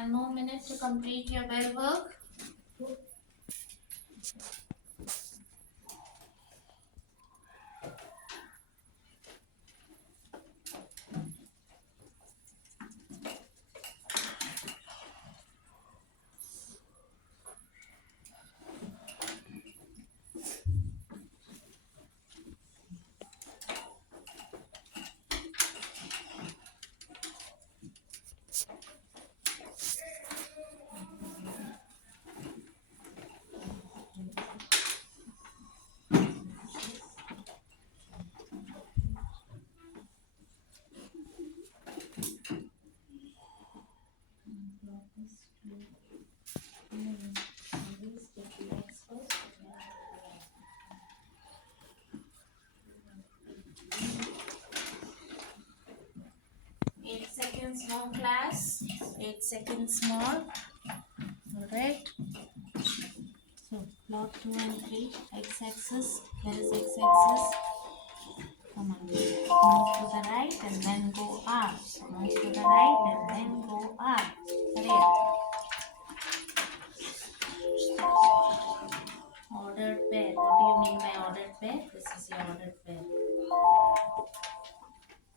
One more minute to complete your bell work. Eight seconds more, class. 8 seconds more. Alright. So plot 2 and 3. X-axis. Where is X-axis? Come on. Move to the right and then go up. Move to the right and then go up. Correct. Ordered pair. What do you mean by ordered pair? This is the ordered pair.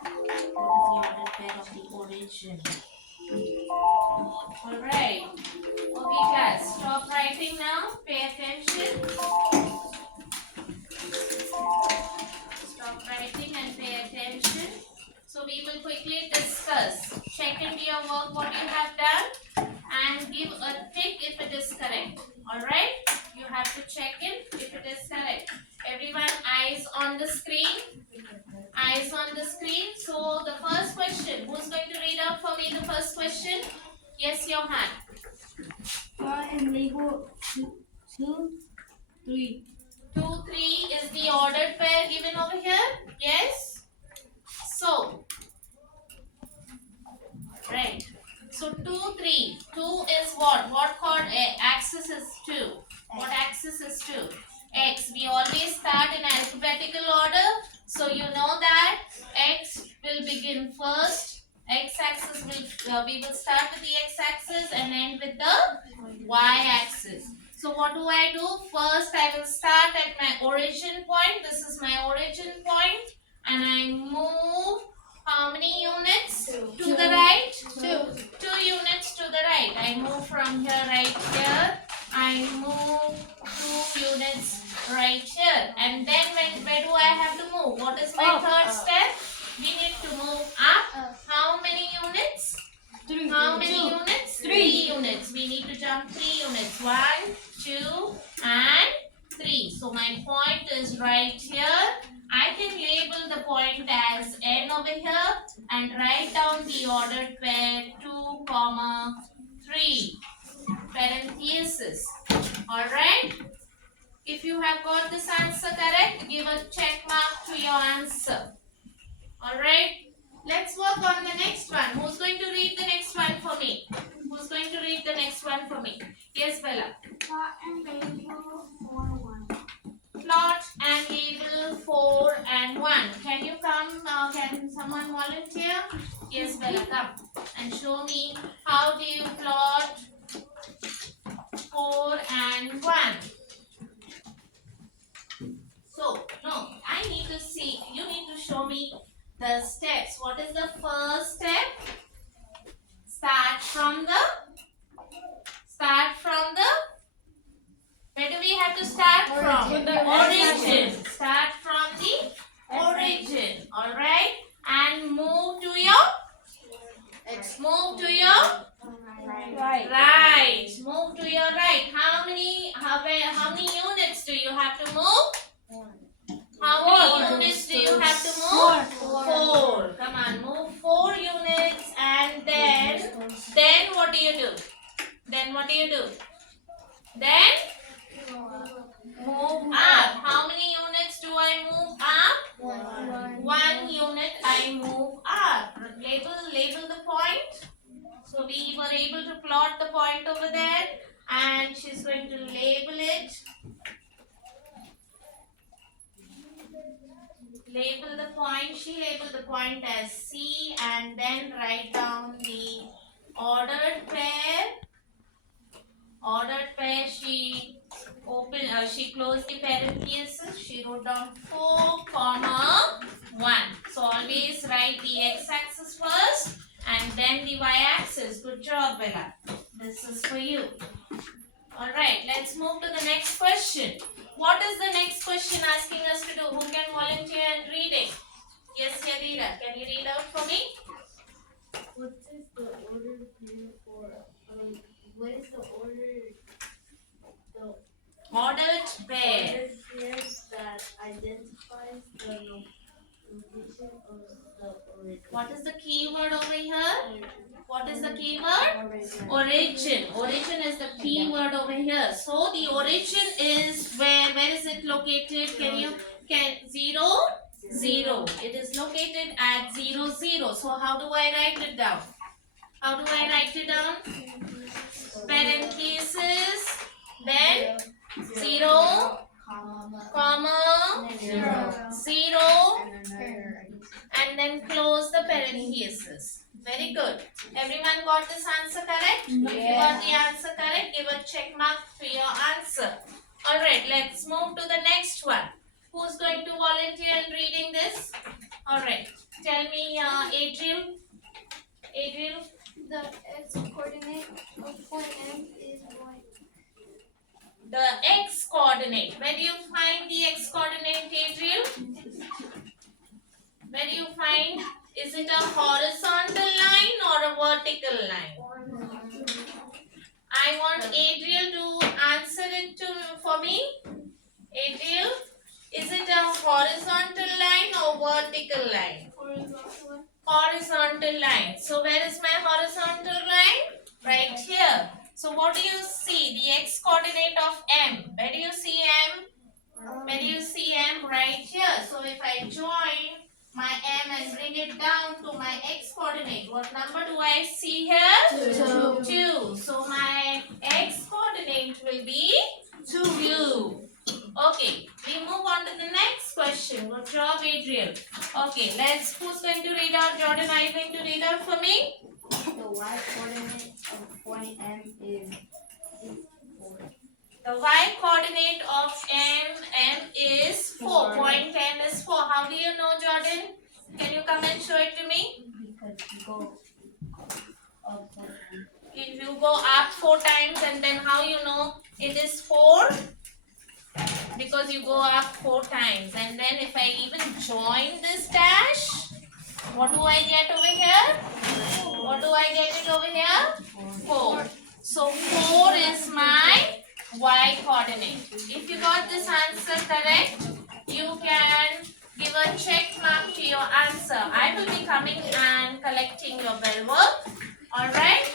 What is the ordered pair of the origin? Alright. Okay, class. Stop writing now. Pay attention. Stop writing and pay attention. So we will quickly discuss. Check into your work what you have done and give a tick if it is correct. Alright? You have to check in if it is correct. Everyone, eyes on the screen. Eyes on the screen. So the first question. Who's going to read out for me the first question? Yes, Johan. And label 2, 3. 2, 3 is the ordered pair given over here. Yes? So, right. So 2, 3. 2 is what? What axis is 2? What axis is 2? X. We always start in alphabetical order. So you know that X will begin first. X-axis will, we will start with the X-axis and end with the Y-axis. So what do? First I will start at my origin point. This is my origin point. And I move how many units? To the right? 2 units to the right. I move from here right here. I move 2 units right here. And then where do I have to move? What is my third step? We need to move up. How many units? 3. How many units? 3 units. We need to jump 3 units. 1, 2, and 3. So my point is right here. I can label the point as N over here and write down the ordered pair 2, 3. Parenthesis. Alright? If you have got this answer correct, give a check mark to your answer. Alright? Let's work on the next one. Who's going to read the next one for me? Who's going to read the next one for me? Yes, Bella. Plot and label 4, 1. Plot and label 4 and 1. Can you come? Can someone volunteer? Yes, Bella, come and show me how do you plot 4 and 1. So, no, I need to see. You need to show me the steps. What is the first step? Start from the where do we have to start from? The Origin. Start from the origin. Alright? And move to your right. Move to your right. How many units do you have to move? How many units do you have to move? 4. Come on, move 4 units and then what do you do? Then move up. How many units do I move up? 1 unit I move up. Label the point. So we were able to plot the point over there and she's going to label it. Label the point. She labeled the point as C and then write down the ordered pair. Ordered pair. She she closed the parenthesis. She wrote down 4, comma 1. So always write the x-axis first and then the y-axis. Good job, Bella. This is for you. Alright, let's move to the next question. What is the next question asking us to do? Who can volunteer and read it? Yes, Yadira. Can you read out for me? What is the order here for? What is the order? The Ordered pair. order here that identifies the location of the origin. What is the key word over here? What is the key word? Origin. Origin is the key word over here. So the origin is where is it located? Can 0? 0. It is located at 0, 0. So how do I write it down? How do I write it down? Parenthesis, then 0, comma, 0, and then close the parenthesis. Very good. Everyone got this answer correct? If you got the answer correct, give a check mark for your answer. Alright, let's move to the next one. Who's going to volunteer in reading this? Alright, tell me, Adriel. Adriel, The x-coordinate of point M is what? the x coordinate. Where do you find the x coordinate, Adriel? Where do you find? Is it a horizontal line or a vertical line? I want Adriel to answer it for me. Adriel, is it a horizontal line or vertical line? Horizontal line. So where is my horizontal line? Right here. So what do you see? The x coordinate of M. Where do you see M? Where do you see M? Right here. So if I join my M and bring it down to my x coordinate, what number do I see here? 2. So my x coordinate will be 2. Okay, we move on to the next question. Good job, Adriel. Okay, who's going to read out? Jordan, are you going to read out for me? The y-coordinate of point M is 4. The y coordinate of M is 4. Point M is 4. How do you know, Jordan? Can you come and show it to me? Because you go up 4 times. If you go up 4 times and then how you know it is 4? Because you go up 4 times. And then if I even join this dash, what do I get over here? What do I get it over here? 4. So 4 is my y coordinate. If you got this answer correct, you can give a check mark to your answer. I will be coming and collecting your bell work. Alright?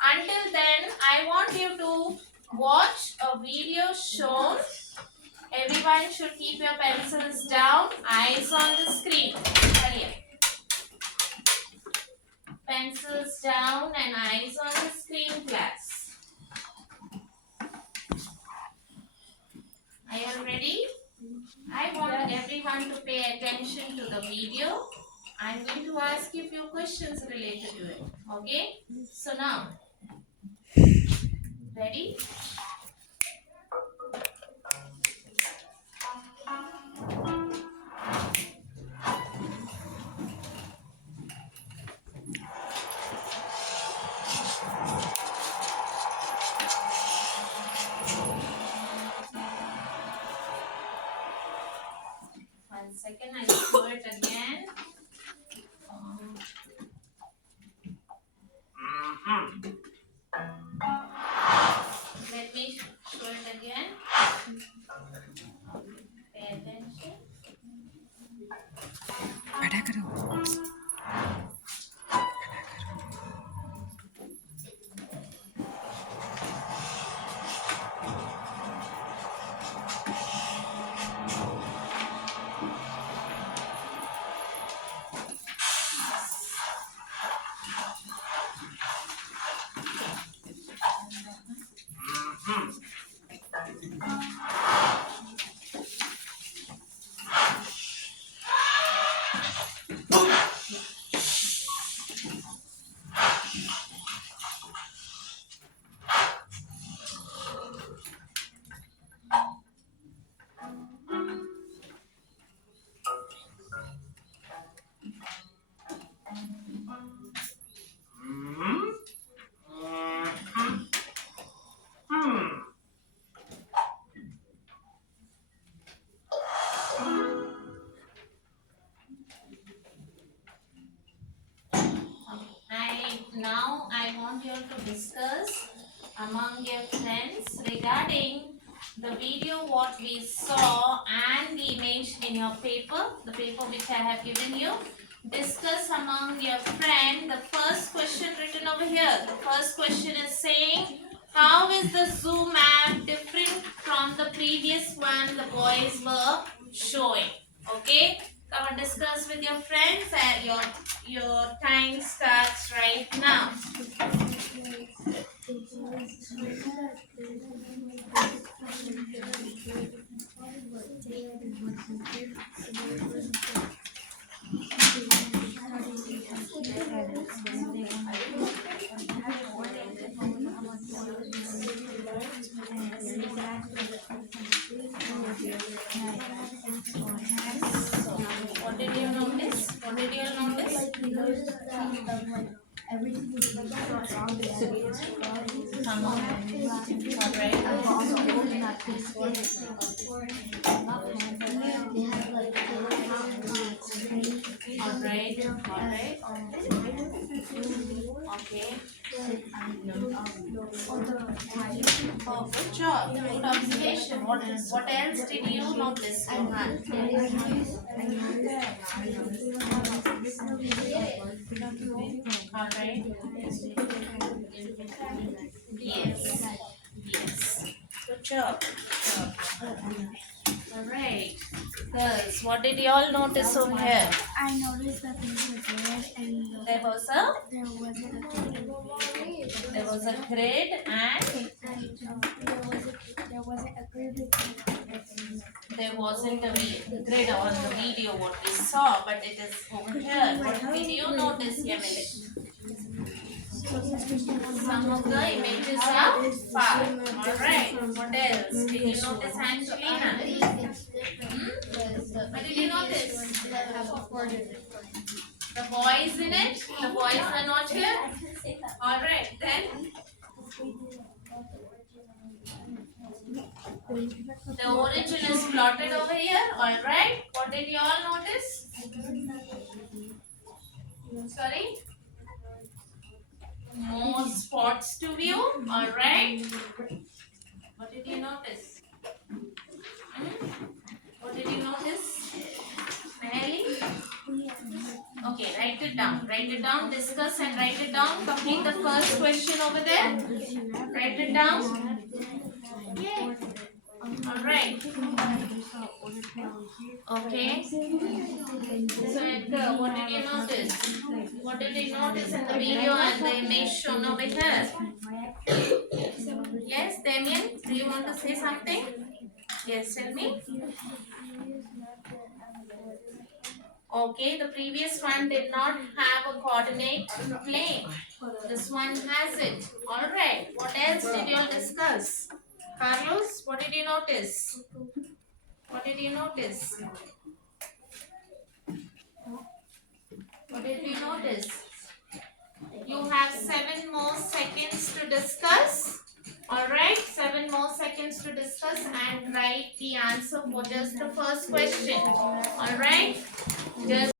Until then, I want you to watch a video shown. Everyone should keep your pencils down, eyes on the screen. Hurry up. Pencils down and eyes on the screen, class. Are you all ready? I want everyone to pay attention to the video. I'm going to ask you a few questions related to it. Okay? So now, ready? One second, I'll do it again. Let me show it again. Pay attention. to discuss among your friends regarding the video what we saw and the image in your paper, the paper which I have given you. Discuss among your friend the first question written over here. The first question is saying, how is the zoo map different from the previous one the boys were showing? Okay, come and discuss with your friends and your time starts right now. What did you notice? What did you notice? Everything is Come on. Alright. Alright. Okay. Oh, good job. Good observation. What else did you notice, Johan? Alright. Yes. Yes. Good job. Alright. Girls, what did you all notice over here? I noticed that there was a grid and There was a grid and there wasn't a grid. there wasn't a grid on the video what we saw, but it is over here. What did you notice, Yamile? Some of the images are far. Alright. What else? Did you notice, Angelina? What did you notice? The boys in it? The boys are not here? Alright, then the origin is plotted over here. Alright. What did you all notice? Sorry? More spots to view. Alright. What did you notice? What did you notice? Nelly? Okay, write it down. Write it down. Discuss and write it down. Complete the first question over there. Write it down. Alright. Okay. So, Edgar, what did you notice? What did you notice in the video and the image shown over here? Yes, Damien, do you want to say something? Yes, tell me. Okay, the previous one did not have a coordinate plane. This one has it. Alright, what else did you all discuss? Carlos, what did you notice? What did you notice? What did you notice? You have 7 more seconds to discuss. Alright, 7 more seconds to discuss and write the answer for just the first question. Alright, just